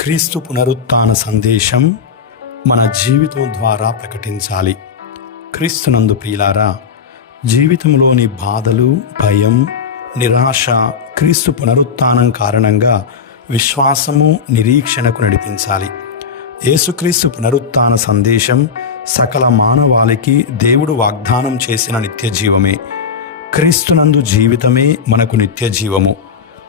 క్రీస్తు పునరుత్థాన సందేశం మన జీవితం ద్వారా ప్రకటించాలి. క్రీస్తునందు ప్రియులారా, జీవితంలోని బాధలు, భయం, నిరాశ క్రీస్తు పునరుత్థానం కారణంగా విశ్వాసము, నిరీక్షణకు నడిపించాలి. యేసుక్రీస్తు పునరుత్థాన సందేశం సకల మానవాళికి దేవుడు వాగ్దానం చేసిన నిత్య జీవమే. క్రీస్తునందు జీవితమే మనకు నిత్య జీవము.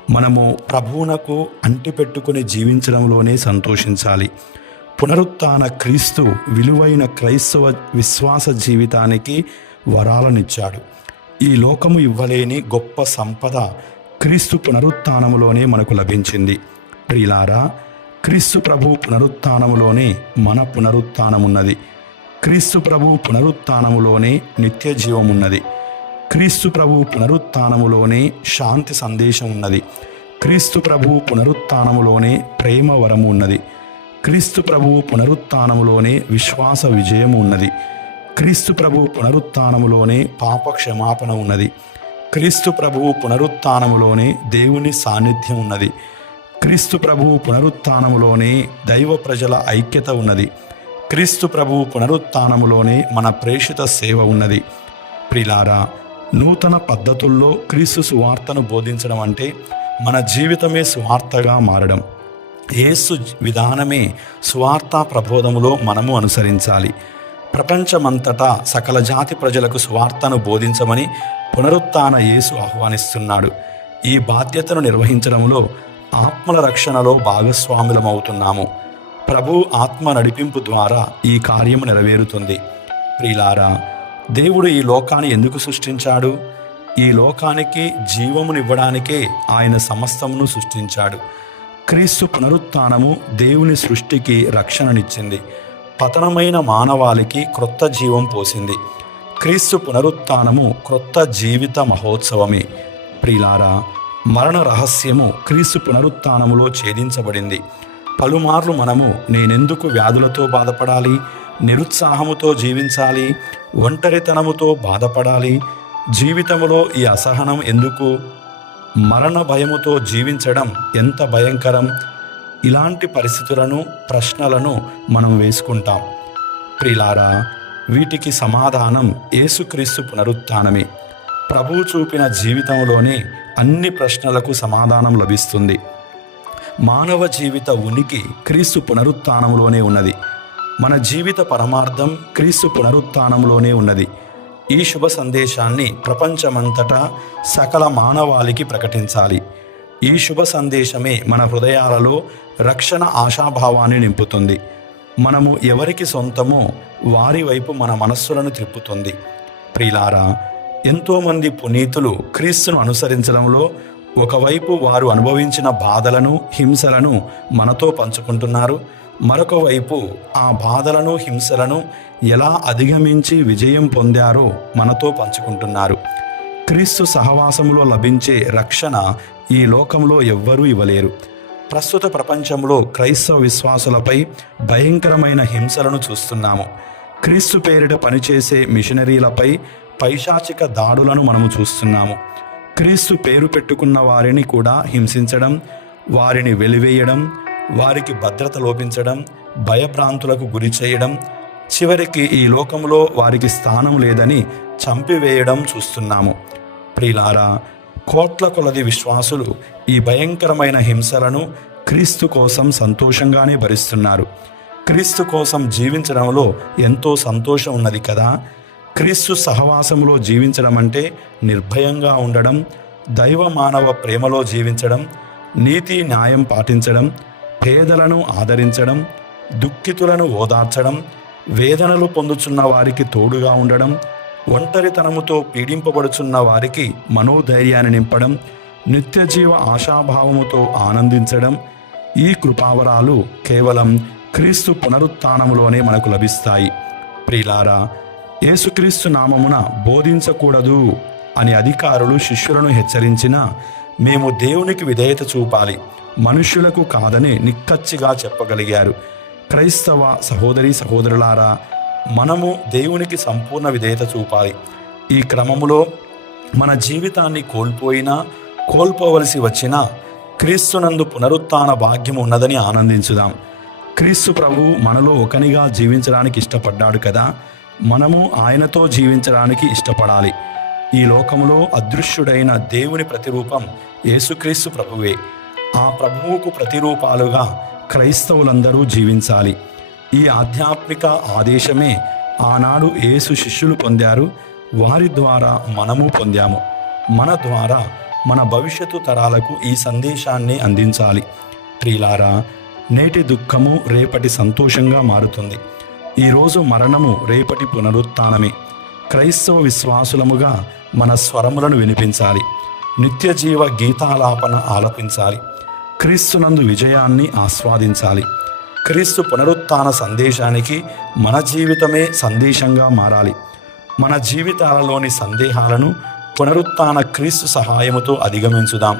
మనము ప్రభువునకు అంటిపెట్టుకుని జీవించడంలోనే సంతోషించాలి. పునరుత్థాన క్రీస్తు విలువైన క్రైస్తవ విశ్వాస జీవితానికి వరాలనిచ్చాడు. ఈ లోకము ఇవ్వలేని గొప్ప సంపద క్రీస్తు పునరుత్థానములోనే మనకు లభించింది. ప్రియులారా, క్రీస్తు ప్రభు పునరుత్థానములోనే మన పునరుత్థానమున్నది. క్రీస్తు ప్రభు పునరుత్థానములోనే నిత్య జీవమున్నది. క్రీస్తు ప్రభు పునరుత్థానములోనే శాంతి సందేశం ఉన్నది. క్రీస్తు ప్రభు పునరుత్థానములోనే ప్రేమ వరము ఉన్నది. క్రీస్తు ప్రభు పునరుత్థానములోనే విశ్వాస విజయము ఉన్నది. క్రీస్తు ప్రభు పునరుత్థానములోనే పాప క్షమాపణ ఉన్నది. క్రీస్తు ప్రభు పునరుత్థానములోనే దేవుని సాన్నిధ్యం ఉన్నది. క్రీస్తు ప్రభు పునరుత్థానములోనే దైవ ప్రజల ఐక్యత ఉన్నది. క్రీస్తు ప్రభు పునరుత్థానములోనే మన ప్రేషిత సేవ ఉన్నది. ప్రియులారా, నూతన పద్ధతుల్లో క్రీస్తు సువార్తను బోధించడం అంటే మన జీవితమే సువార్తగా మారడం. యేసు విధానమే సువార్త ప్రబోధములో మనము అనుసరించాలి. ప్రపంచమంతటా సకల జాతి ప్రజలకు సువార్తను బోధించమని పునరుత్థాన యేసు ఆహ్వానిస్తున్నాడు. ఈ బాధ్యతను నిర్వహించడంలో ఆత్మల రక్షణలో భాగస్వాములమవుతున్నాము. ప్రభు ఆత్మ నడిపింపు ద్వారా ఈ కార్యము నెరవేరుతుంది. ప్రియులారా, దేవుడు ఈ లోకాన్ని ఎందుకు సృష్టించాడు? ఈ లోకానికి జీవమునివ్వడానికే ఆయన సమస్తమును సృష్టించాడు. క్రీస్తు పునరుత్థానము దేవుని సృష్టికి రక్షణనిచ్చింది. పతనమైన మానవాళికి క్రొత్త జీవం పోసింది. క్రీస్తు పునరుత్థానము క్రొత్త జీవిత మహోత్సవమే. ప్రియులారా, మరణ రహస్యము క్రీస్తు పునరుత్థానములో ఛేదించబడింది. పలుమార్లు మనము నేనెందుకు వ్యాధులతో బాధపడాలి, నిరుత్సాహముతో జీవించాలి, ఒంటరితనముతో బాధపడాలి, జీవితములో ఈ అసహనం ఎందుకు, మరణ భయముతో జీవించడం ఎంత భయంకరం, ఇలాంటి పరిస్థితులను, ప్రశ్నలను మనం వేసుకుంటాం. ప్రియులారా, వీటికి సమాధానం యేసుక్రీస్తు పునరుత్థానమే. ప్రభువు చూపిన జీవితంలోనే అన్ని ప్రశ్నలకు సమాధానం లభిస్తుంది. మానవ జీవిత ఉనికి క్రీస్తు పునరుత్థానంలోనే ఉన్నది. మన జీవిత పరమార్థం క్రీస్తు పునరుత్థానంలోనే ఉన్నది. ఈ శుభ సందేశాన్ని ప్రపంచమంతటా సకల మానవాళికి ప్రకటించాలి. ఈ శుభ సందేశమే మన హృదయాలలో రక్షణ ఆశాభావాన్ని నింపుతుంది. మనము ఎవరికి సొంతమో వారి వైపు మన మనస్సులను త్రిప్పుతుంది. ప్రియులారా, ఎంతోమంది పునీతులు క్రీస్తును అనుసరించడంలో ఒకవైపు వారు అనుభవించిన బాధలను, హింసలను మనతో పంచుకుంటున్నారు. మరొక వైపు ఆ బాధలను, హింసలను ఎలా అధిగమించి విజయం పొందారో మనతో పంచుకుంటున్నారు. క్రీస్తు సహవాసములో లభించే రక్షణ ఈ లోకంలో ఎవ్వరూ ఇవ్వలేరు. ప్రస్తుత ప్రపంచంలో క్రైస్తవ విశ్వాసులపై భయంకరమైన హింసలను చూస్తున్నాము. క్రీస్తు పేరిట పనిచేసే మిషనరీలపై పైశాచిక దాడులను మనము చూస్తున్నాము. క్రీస్తు పేరు పెట్టుకున్న వారిని కూడా హింసించడం, వారిని వెలివేయడం, వారికి భద్రత లోపించడం, భయభ్రాంతులకు గురి చేయడం, చివరికి ఈ లోకంలో వారికి స్థానం లేదని చంపివేయడం చూస్తున్నాము. ప్రియులారా, కోట్ల కొలది విశ్వాసులు ఈ భయంకరమైన హింసలను క్రీస్తు కోసం సంతోషంగానే భరిస్తున్నారు. క్రీస్తు కోసం జీవించడంలో ఎంతో సంతోషం ఉన్నది కదా. క్రీస్తు సహవాసంలో జీవించడం అంటే నిర్భయంగా ఉండడం, దైవ మానవ ప్రేమలో జీవించడం, నీతి న్యాయం పాటించడం, పేదలను ఆదరించడం, దుఃఖితులను ఓదార్చడం, వేదనలు పొందుచున్న వారికి తోడుగా ఉండడం, ఒంటరితనముతో పీడింపబడుచున్న వారికి మనోధైర్యాన్ని నింపడం, నిత్యజీవ ఆశాభావముతో ఆనందించడం, ఈ కృపావరాలు కేవలం క్రీస్తు పునరుత్థానములోనే మనకు లభిస్తాయి. ప్రియులారా, యేసుక్రీస్తు నామమున బోధించకూడదు అని అధికారులు శిష్యులను హెచ్చరించినా మేము దేవునికి విధేయత చూపాలి, మనుష్యులకు కాదని నిక్కచ్చిగా చెప్పగలిగారు. క్రైస్తవ సహోదరి సహోదరులారా, మనము దేవునికి సంపూర్ణ విధేయత చూపాలి. ఈ క్రమములో మన జీవితాన్ని కోల్పోయినా, కోల్పోవలసి వచ్చినా క్రీస్తునందు పునరుత్థాన భాగ్యం ఉన్నదని ఆనందించుదాం. క్రీస్తు ప్రభు మనలో ఒకనిగా జీవించడానికి ఇష్టపడ్డాడు కదా, మనము ఆయనతో జీవించడానికి ఇష్టపడాలి. ఈ లోకములో అదృశ్యుడైన దేవుని ప్రతిరూపం యేసుక్రీస్తు ప్రభువే. ఆ ప్రభువుకు ప్రతిరూపాలుగా క్రైస్తవులందరూ జీవించాలి. ఈ ఆధ్యాత్మిక ఆదేశమే ఆనాడు యేసు శిష్యులు పొందారు, వారి ద్వారా మనము పొందాము. మన ద్వారా మన భవిష్యత్తు తరాలకు ఈ సందేశాన్ని అందించాలి. ప్రియులారా, నేటి దుఃఖము రేపటి సంతోషంగా మారుతుంది. ఈరోజు మరణము రేపటి పునరుత్థానమే. క్రైస్తవ విశ్వాసులముగా మన స్వరములను వినిపించాలి. నిత్య జీవ గీతాలాపన ఆలపించాలి. క్రీస్తునందు విజయాన్ని ఆస్వాదించాలి. క్రీస్తు పునరుత్థాన సందేశానికి మన జీవితమే సందేశంగా మారాలి. మన జీవితాలలోని సందేహాలను పునరుత్థాన క్రీస్తు సహాయముతో అధిగమించుదాం.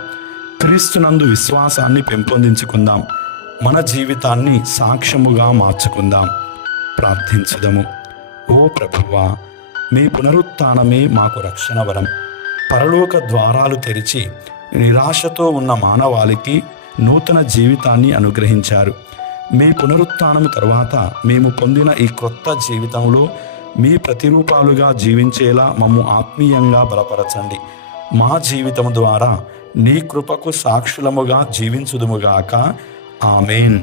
క్రీస్తునందు విశ్వాసాన్ని పెంపొందించుకుందాం. మన జీవితాన్ని సాక్ష్యముగా మార్చుకుందాం. ప్రార్థించుదము. ఓ ప్రభువా, మీ పునరుత్థానమే మాకు రక్షణ వరం. పరలోక ద్వారాలు తెరిచి నిరాశతో ఉన్న మానవాళికి నూతన జీవితాన్ని అనుగ్రహించారు. మీ పునరుత్థానము తర్వాత మేము పొందిన ఈ క్రొత్త జీవితంలో మీ ప్రతిరూపాలుగా జీవించేలా మమ్ము ఆత్మీయంగా బలపరచండి. మా జీవితం ద్వారా నీ కృపకు సాక్షులముగా జీవించుదుముగాక. ఆమేన్.